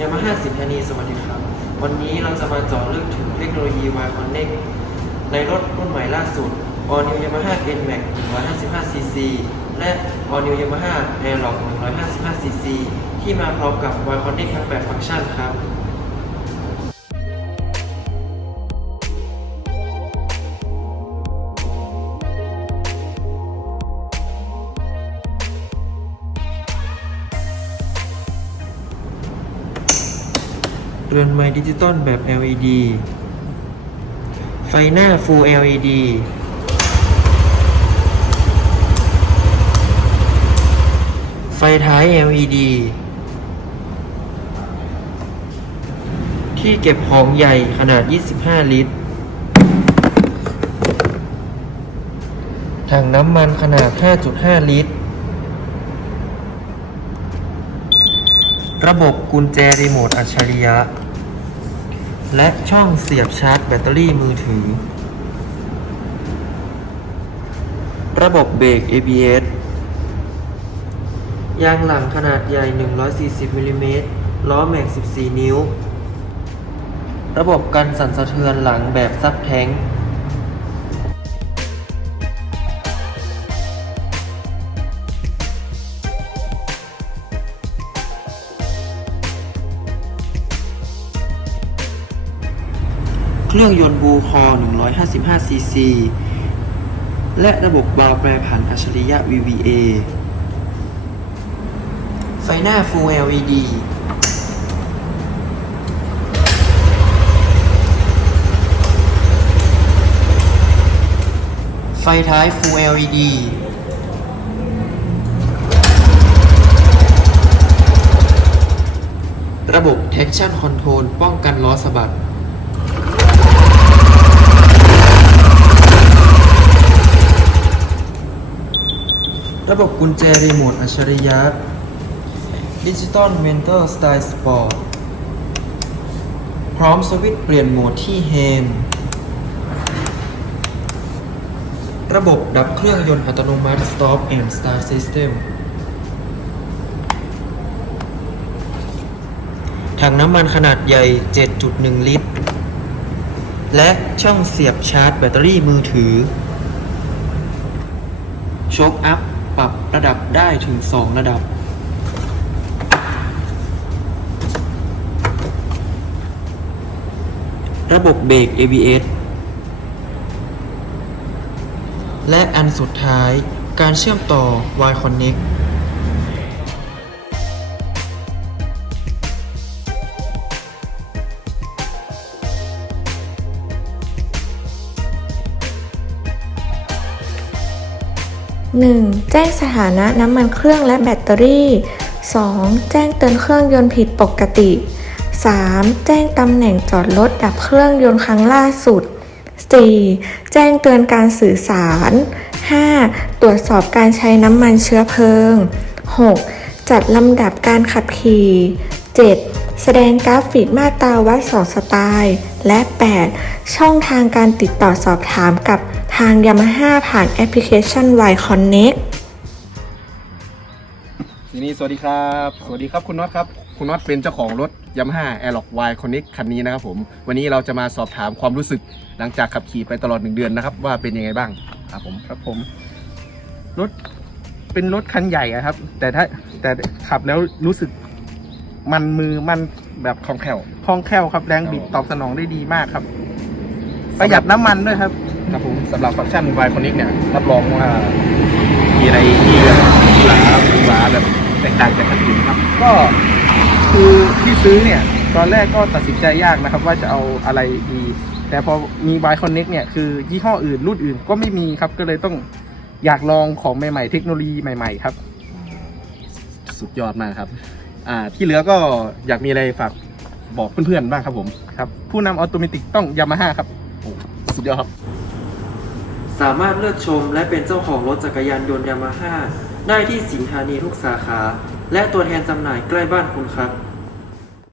ยามาฮ่าสินธานีสวัสดีครับ วันนี้เราจะมาเจาะลึกถึงเทคโนโลยี Y Connect ในรถรุ่นใหม่ล่าสุด All New Yamaha NMAX 155cc และ All New Yamaha Airlock 155cc ที่มาพร้อมกับ Y Connect ทั้ง8ฟังก์ชันครับ เรือนไม้ดิจิตอลแบบ LED ไฟหน้า Full LED ไฟท้าย LED ที่เก็บของใหญ่ขนาด 25 ลิตร ถังน้ำมันขนาด 5.5 ลิตร ระบบกุญแจรีโมทอัจฉริยะ และช่องเสียบชาร์จแบตเตอรี่มือถือ ระบบเบรก ABS ยางหลังขนาดใหญ่ 140มิลลิเมตรล้อแม็ก 14 นิ้ว ระบบกันสั่นสะเทือนหลังแบบซับแท้ง เครื่องยนต์บูคอ 155 ซีซี และระบบวาล์วแปรผันอัจฉริยะ VVA ไฟหน้า Full LED ไฟท้าย Full LED ระบบ Traction Control ป้องกันล้อสะบัด ระบบกุญแจรีโมทอัจฉริยะดิจิตอลเมนเทอร์สไตล์สปอร์ต พร้อมสวิตช์เปลี่ยนโหมดที่แฮนด์ระบบดับเครื่องยนต์อัตโนมัติ Stop and Start System ถังน้ำมันขนาดใหญ่ 7.1 ลิตร และช่องเสียบชาร์จแบตเตอรี่มือถือ โชคอัพ ปรับระดับได้ถึง 2 ระดับ ระบบเบรก ABS และอันสุดท้ายการเชื่อมต่อ Y Connect 1. แจ้งสถานะน้ำมันเครื่องและแบตเตอรี่ 2. แจ้งเตือนเครื่องยนต์ผิดปกติ 3. แจ้งตำแหน่งจอดรถดับเครื่องยนต์ครั้งล่าสุด 4. แจ้งเตือนการสื่อสาร 5. ตรวจสอบการใช้น้ำมันเชื้อเพลิง 6. จัดลำดับการขับขี่ 7. แสดงกราฟิกมาตราวัดสองสไตล์ และ 8. ช่องทางการติดต่อสอบถามกับทาง Yamaha ผ่านแอปพลิเคชัน Y Connect ทีนี้สวัสดีครับ สวัสดีครับคุณน็อตครับ คุณน็อตเป็นเจ้าของรถ Yamaha Airlock Y Connect คันนี้นะครับผม วันนี้เราจะมาสอบถามความรู้สึกหลังจากขับขี่ไปตลอดหนึ่งเดือนนะครับ ว่าเป็นยังไงบ้างครับผมครับผม รถเป็นรถคันใหญ่อะครับ แต่ถ้าแต่ขับแล้วรู้สึก มันมือมันแบบคล่องแคล่วคล่องแคล่วครับแรงบิดตอบสนองได้ดีมากครับ ประหยัดน้ำมันด้วยครับ ครับผมสำหรับฟังก์ชัน Y Connect เนี่ยรับรองว่ามีอะไรที่แบบหลาหลาแบบแตกต่างจากคันอื่นครับ ก็คือที่ซื้อเนี่ย ตอนแรกก็ตัดสินใจยากนะครับ ว่าจะเอาอะไรดีแต่พอมี Y Connect เนี่ยคือยี่ห้ออื่นรุ่นอื่นก็ไม่มีครับ ก็เลยต้องอยากลองของใหม่ๆ เทคโนโลยีใหม่ ๆ ครับ สุดยอดมากครับ อ่าที่เหลือก็อยากมีอะไรฝากบอกเพื่อนๆบ้างครับผมครับผู้นำออโตเมติกต้องยามาฮ่าครับโอ้สุดยอดครับ สามารถเลือกชมและเป็นเจ้าของรถจักรยานยนต์ยามาฮ่าได้ที่สินธานีทุกสาขา และตัวแทนจำหน่ายใกล้บ้านคุณครับ